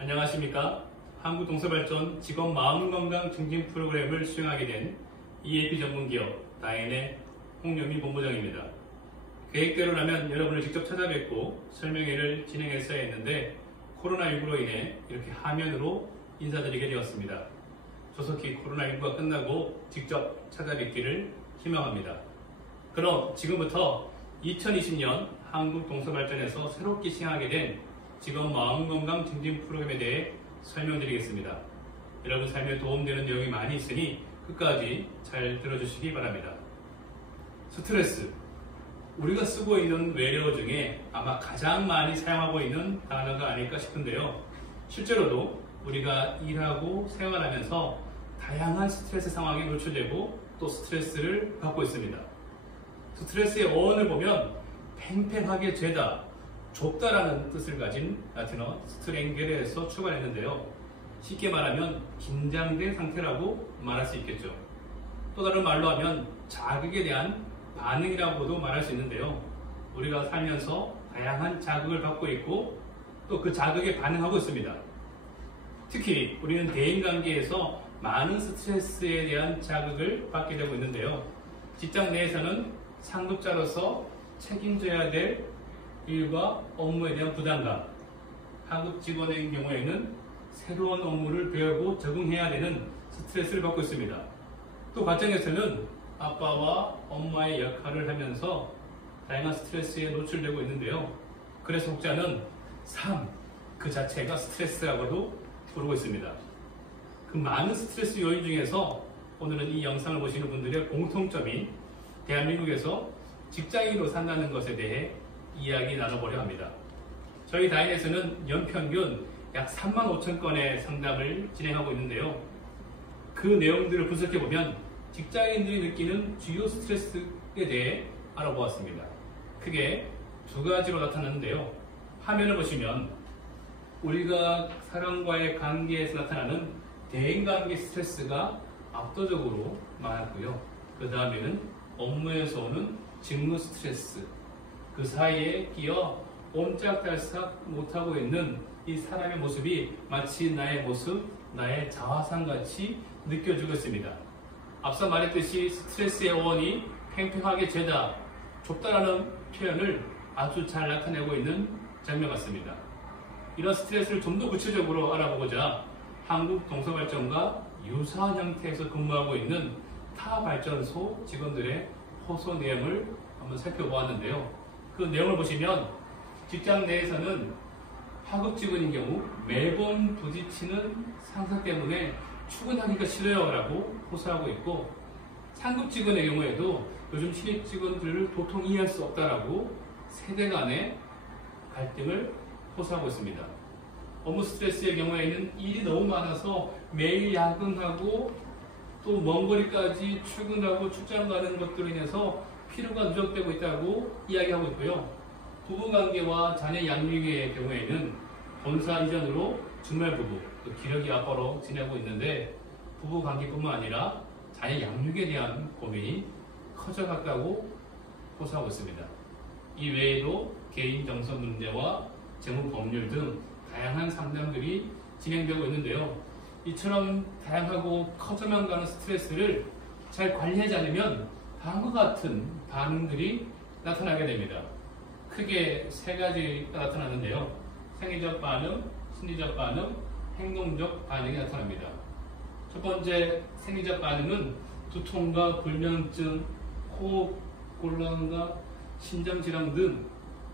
안녕하십니까. 한국동서발전 직업 마음건강 증진 프로그램을 수행하게 된 EAP 전문기업 다인의 홍영민 본부장입니다. 계획대로라면 여러분을 직접 찾아뵙고 설명회를 진행했어야 했는데 코로나19로 인해 이렇게 화면으로 인사드리게 되었습니다. 조속히 코로나19가 끝나고 직접 찾아뵙기를 희망합니다. 그럼 지금부터 2020년 한국동서발전에서 새롭게 시행하게 된 직업 마음건강 증진 프로그램에 대해 설명드리겠습니다. 여러분 삶에 도움되는 내용이 많이 있으니 끝까지 잘 들어주시기 바랍니다. 스트레스. 우리가 쓰고 있는 외래어 중에 아마 가장 많이 사용하고 있는 단어가 아닐까 싶은데요. 실제로도 우리가 일하고 생활하면서 다양한 스트레스 상황에 노출되고 또 스트레스를 받고 있습니다. 스트레스의 어원을 보면 팽팽하게 죄다, 좁다라는 뜻을 가진 라틴어 스트랭게르에서 출발했는데요. 쉽게 말하면 긴장된 상태라고 말할 수 있겠죠. 또 다른 말로 하면 자극에 대한 반응이라고도 말할 수 있는데요. 우리가 살면서 다양한 자극을 받고 있고 또 그 자극에 반응하고 있습니다. 특히 우리는 대인관계에서 많은 스트레스에 대한 자극을 받게 되고 있는데요. 직장 내에서는 상급자로서 책임져야 될 일과 업무에 대한 부담감, 하급 직원의 경우에는 새로운 업무를 배우고 적응해야 되는 스트레스를 받고 있습니다. 또 가정에서는 아빠와 엄마의 역할을 하면서 다양한 스트레스에 노출되고 있는데요. 그래서 혹자는 삶 그 자체가 스트레스라고도 부르고 있습니다. 그 많은 스트레스 요인 중에서 오늘은 이 영상을 보시는 분들의 공통점인 대한민국에서 직장인으로 산다는 것에 대해 이야기 나눠보려 합니다. 저희 다인에서는 연평균 약 35,000건의 상담을 진행하고 있는데요. 그 내용들을 분석해보면 직장인들이 느끼는 주요 스트레스에 대해 알아보았습니다. 크게 두 가지로 나타나는데요. 화면을 보시면 우리가 사람과의 관계에서 나타나는 대인관계 스트레스가 압도적으로 많았고요. 그 다음에는 업무에서 오는 직무 스트레스, 그 사이에 끼어 옴짝달싹 못하고 있는 이 사람의 모습이 마치 나의 모습, 나의 자화상같이 느껴지고 있습니다. 앞서 말했듯이 스트레스의 어원이 팽팽하게 죄다, 좁다라는 표현을 아주 잘 나타내고 있는 장면 같습니다. 이런 스트레스를 좀 더 구체적으로 알아보고자 한국동서발전과 유사한 형태에서 근무하고 있는 타 발전소 직원들의 호소 내용을 한번 살펴보았는데요. 그 내용을 보시면 직장 내에서는 하급 직원인 경우 매번 부딪히는 상사 때문에 출근하기가 싫어요 라고 호소하고 있고, 상급 직원의 경우에도 요즘 신입 직원들을 도통 이해할 수 없다라고 세대 간의 갈등을 호소하고 있습니다. 업무 스트레스의 경우에는 일이 너무 많아서 매일 야근하고 또 먼 거리까지 출근하고 출장 가는 것들로 인해서 피로가 누적되고 있다고 이야기하고 있고요. 부부관계와 자녀 양육의 경우에는 본사 이전으로 주말부부, 기러기 아빠로 지내고 있는데 부부관계뿐만 아니라 자녀 양육에 대한 고민이 커져갔다고 호소하고 있습니다. 이 외에도 개인 정서 문제와 재무 법률 등 다양한 상담들이 진행되고 있는데요. 이처럼 다양하고 커져만 가는 스트레스를 잘 관리하지 않으면 다음과 같은 반응들이 나타나게 됩니다. 크게 세 가지가 나타나는데요. 생리적 반응, 심리적 반응, 행동적 반응이 나타납니다. 첫 번째 생리적 반응은 두통과 불면증, 호흡 곤란과 심장질환 등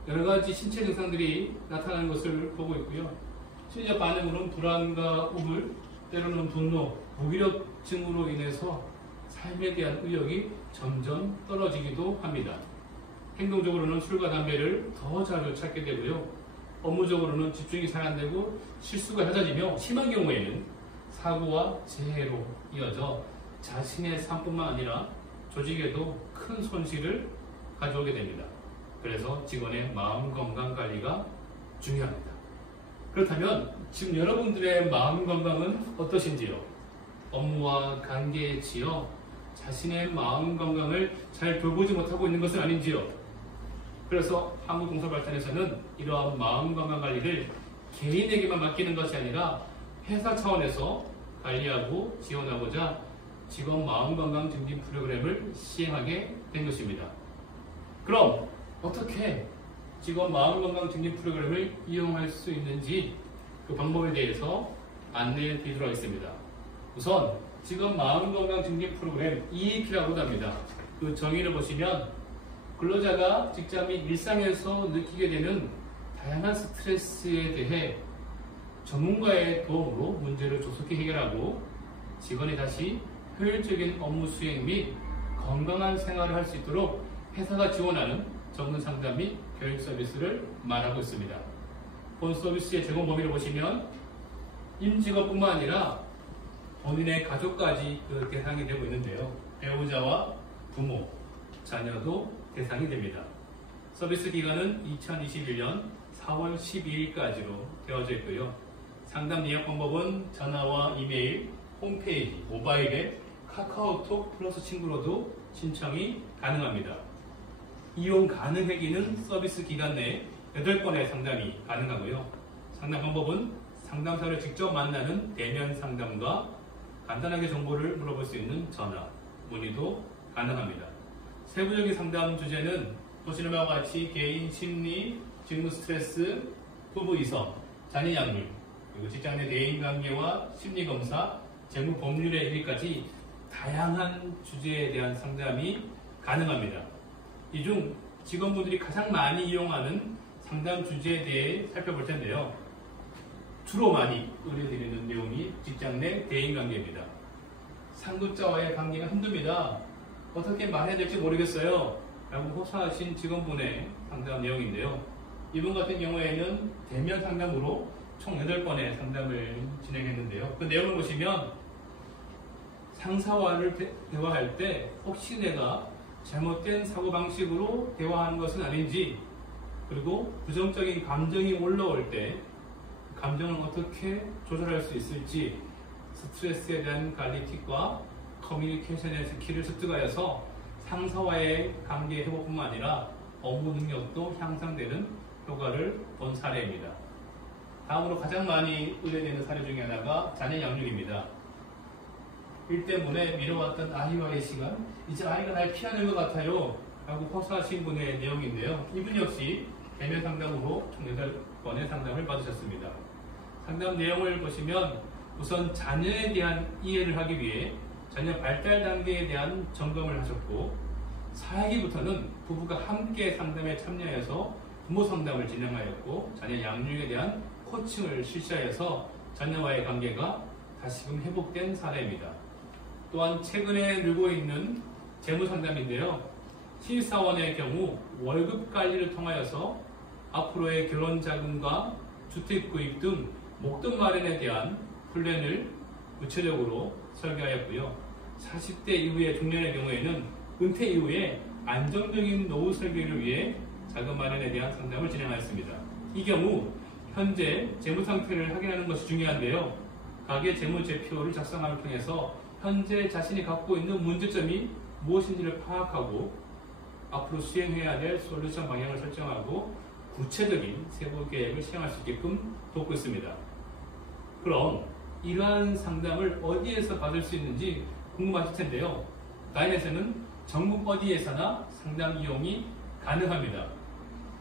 여러 가지 신체 증상들이 나타나는 것을 보고 있고요. 심리적 반응으로는 불안과 우울, 때로는 분노, 무기력증으로 인해서 삶에 대한 의욕이 점점 떨어지기도 합니다. 행동적으로는 술과 담배를 더 자주 찾게 되고요. 업무적으로는 집중이 잘 안 되고 실수가 잦아지며 심한 경우에는 사고와 재해로 이어져 자신의 삶뿐만 아니라 조직에도 큰 손실을 가져오게 됩니다. 그래서 직원의 마음 건강 관리가 중요합니다. 그렇다면 지금 여러분들의 마음 건강은 어떠신지요? 업무와 관계에 지어 자신의 마음 건강을 잘 돌보지 못하고 있는 것은 아닌지요? 그래서 한국동서발전에서는 이러한 마음 건강 관리를 개인에게만 맡기는 것이 아니라 회사 차원에서 관리하고 지원하고자 직원 마음건강 증진 프로그램을 시행하게 된 것입니다. 그럼 어떻게 직원 마음건강 증진 프로그램을 이용할 수 있는지 그 방법에 대해서 안내해 드리도록 하겠습니다. 우선 직원 마음건강 증진 프로그램 EAP라고 합니다. 그 정의를 보시면 근로자가 직장 및 일상에서 느끼게 되는 다양한 스트레스에 대해 전문가의 도움으로 문제를 조속히 해결하고 직원이 다시 효율적인 업무 수행 및 건강한 생활을 할 수 있도록 회사가 지원하는 전문 상담 및 교육 서비스를 말하고 있습니다. 본 서비스의 제공 범위를 보시면 임직원뿐만 아니라 본인의 가족까지 그 대상이 되고 있는데요. 배우자와 부모, 자녀도 대상이 됩니다. 서비스 기간은 2021년 4월 12일까지로 되어져 있고요. 상담 예약 방법은 전화와 이메일, 홈페이지, 모바일 앱, 카카오톡 플러스 친구로도 신청이 가능합니다. 이용 가능 회기는 서비스 기간 내에 8건의 상담이 가능하고요. 상담 방법은 상담사를 직접 만나는 대면 상담과 간단하게 정보를 물어볼 수 있는 전화, 문의도 가능합니다. 세부적인 상담 주제는 보시는 바와 같이 개인 심리, 직무 스트레스, 부부 이성, 자녀 양육, 그리고 직장 내 대인 관계와 심리 검사, 재무 법률에 이르기까지 다양한 주제에 대한 상담이 가능합니다. 이 중 직원분들이 가장 많이 이용하는 상담 주제에 대해 살펴볼 텐데요. 주로 많이 의뢰드리는 내용이 직장 내 대인 관계입니다. 상급자와의 관계가 힘듭니다. 어떻게 말해야 될지 모르겠어요. 라고 호소하신 직원분의 상담 내용인데요. 이분 같은 경우에는 대면 상담으로 총 8건의 상담을 진행했는데요. 그 내용을 보시면 상사와를 대화할 때 혹시 내가 잘못된 사고방식으로 대화하는 것은 아닌지, 그리고 부정적인 감정이 올라올 때 감정을 어떻게 조절할 수 있을지, 스트레스에 대한 관리 팁과 커뮤니케이션의 스킬을 습득하여서 상사와의 관계 회복뿐만 아니라 업무 능력도 향상되는 효과를 본 사례입니다. 다음으로 가장 많이 의뢰되는 사례 중에 하나가 자녀 양육입니다. 일 때문에 미뤄왔던 아이와의 시간, 이제 아이가 날 피하는 것 같아요 라고 호소하신 분의 내용인데요. 이분 역시 대면 상담으로 총 8건의 상담을 받으셨습니다. 상담 내용을 보시면 우선 자녀에 대한 이해를 하기 위해 자녀 발달 단계에 대한 점검을 하셨고, 4학기부터는 부부가 함께 상담에 참여해서 부모 상담을 진행하였고, 자녀 양육에 대한 코칭을 실시하여서 자녀와의 관계가 다시금 회복된 사례입니다. 또한 최근에 늘고 있는 재무 상담인데요. 신입사원의 경우 월급 관리를 통하여서 앞으로의 결혼 자금과 주택 구입 등 목돈 마련에 대한 플랜을 구체적으로 설계하였고요. 40대 이후의 중년의 경우에는 은퇴 이후에 안정적인 노후 설계를 위해 자금 마련에 대한 상담을 진행하였습니다. 이 경우 현재 재무 상태를 확인하는 것이 중요한데요. 가계 재무제표를 작성함을 통해서 현재 자신이 갖고 있는 문제점이 무엇인지를 파악하고 앞으로 수행해야 될 솔루션 방향을 설정하고 구체적인 세부 계획을 시행할 수 있게끔 돕고 있습니다. 그럼 이러한 상담을 어디에서 받을 수 있는지 궁금하실 텐데요. 다인에서는 전국 어디에서나 상담 이용이 가능합니다.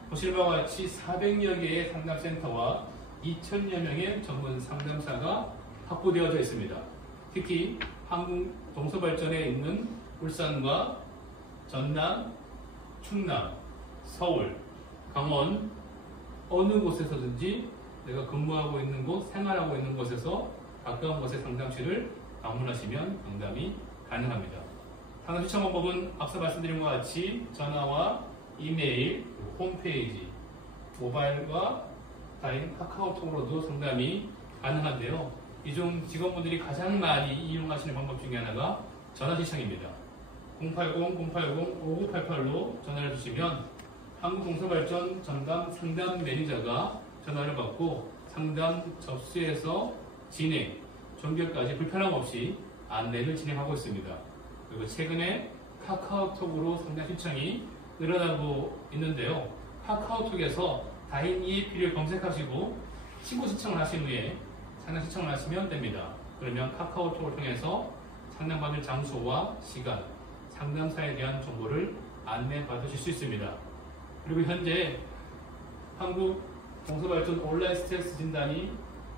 보시는 바와 같이 400여 개의 상담센터와 2,000여 명의 전문 상담사가 확보되어져 있습니다. 특히 한국 동서발전에 있는 울산과 전남, 충남, 서울, 강원 어느 곳에서든지 내가 근무하고 있는 곳, 생활하고 있는 곳에서 가까운 곳의 상담실을 방문하시면 상담이 가능합니다. 상담 신청 방법은 앞서 말씀드린 것과 같이 전화와 이메일, 홈페이지, 모바일과 다인 카카오톡으로도 상담이 가능한데요. 이 중 직원분들이 가장 많이 이용하시는 방법 중에 하나가 전화 신청입니다. 080-080-5988로 전화를 주시면 한국동서발전 전담 상담 매니저가 전화를 받고 상담 접수에서 진행, 종결까지 불편함 없이 안내를 진행하고 있습니다. 그리고 최근에 카카오톡으로 상담 신청이 늘어나고 있는데요. 카카오톡에서 다인 EAP를 검색하시고 15 시청을 하신 후에 상담 시청을 하시면 됩니다. 그러면 카카오톡을 통해서 상담받을 장소와 시간, 상담사에 대한 정보를 안내받으실 수 있습니다. 그리고 현재 한국 동서발전 온라인 스트레스 진단이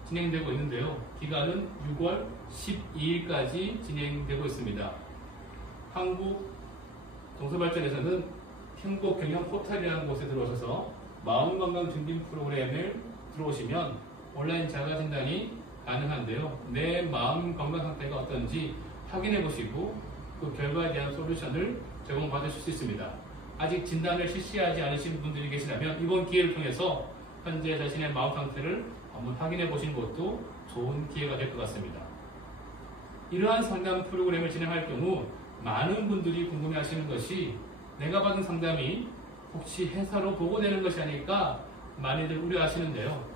진행되고 있는데요. 기간은 6월 12일까지 진행되고 있습니다. 한국 동서발전에서는 행복경영 포탈이라는 곳에 들어오셔서 마음건강 증진 프로그램을 들어오시면 온라인 자가진단이 가능한데요. 내 마음 건강 상태가 어떤지 확인해 보시고 그 결과에 대한 솔루션을 제공받으실 수 있습니다. 아직 진단을 실시하지 않으신 분들이 계시다면 이번 기회를 통해서 현재 자신의 마음 상태를 한번 확인해 보시는 것도 좋은 기회가 될 것 같습니다. 이러한 상담 프로그램을 진행할 경우 많은 분들이 궁금해 하시는 것이 내가 받은 상담이 혹시 회사로 보고되는 것이 아닐까 많이들 우려하시는데요.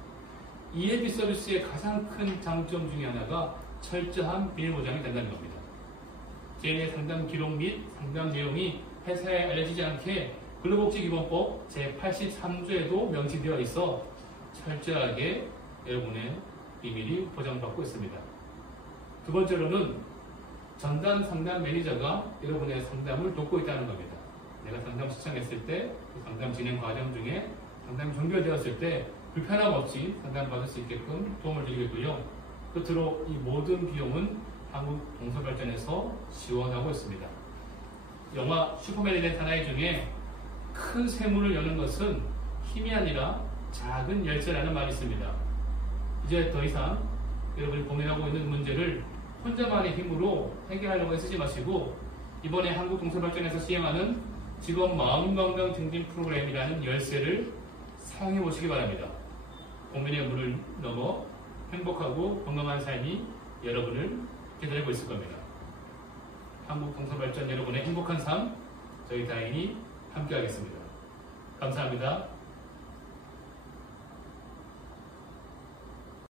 EAP 서비스의 가장 큰 장점 중에 하나가 철저한 비밀 보장이 된다는 겁니다. 개인의 상담 기록 및 상담 내용이 회사에 알려지지 않게 근로복지기본법 제83조에도 명시되어 있어 철저하게 여러분의 비밀이 보장받고 있습니다. 두 번째로는 전담 상담 매니저가 여러분의 상담을 돕고 있다는 겁니다. 내가 상담 시청했을 때, 그 상담 진행 과정 중에 상담이 종결되었을 때 불편함 없이 상담받을 수 있게끔 도움을 드리고요. 끝으로 이 모든 비용은 한국 동서발전에서 지원하고 있습니다. 영화 슈퍼맨에 대한 사나이 중에 큰 세문을 여는 것은 힘이 아니라 작은 열쇠라는 말이 있습니다. 이제 더 이상 여러분이 고민하고 있는 문제를 혼자만의 힘으로 해결하려고 애쓰지 마시고 이번에 한국 동서발전에서 시행하는 직업 마음건강 증진 프로그램이라는 열쇠를 사용해 보시기 바랍니다. 고민의 문을 넘어 행복하고 건강한 삶이 여러분을 기다리고 있을 겁니다. 한국 동서발전 여러분의 행복한 삶 저희 다행히 함께 하겠습니다. 감사합니다.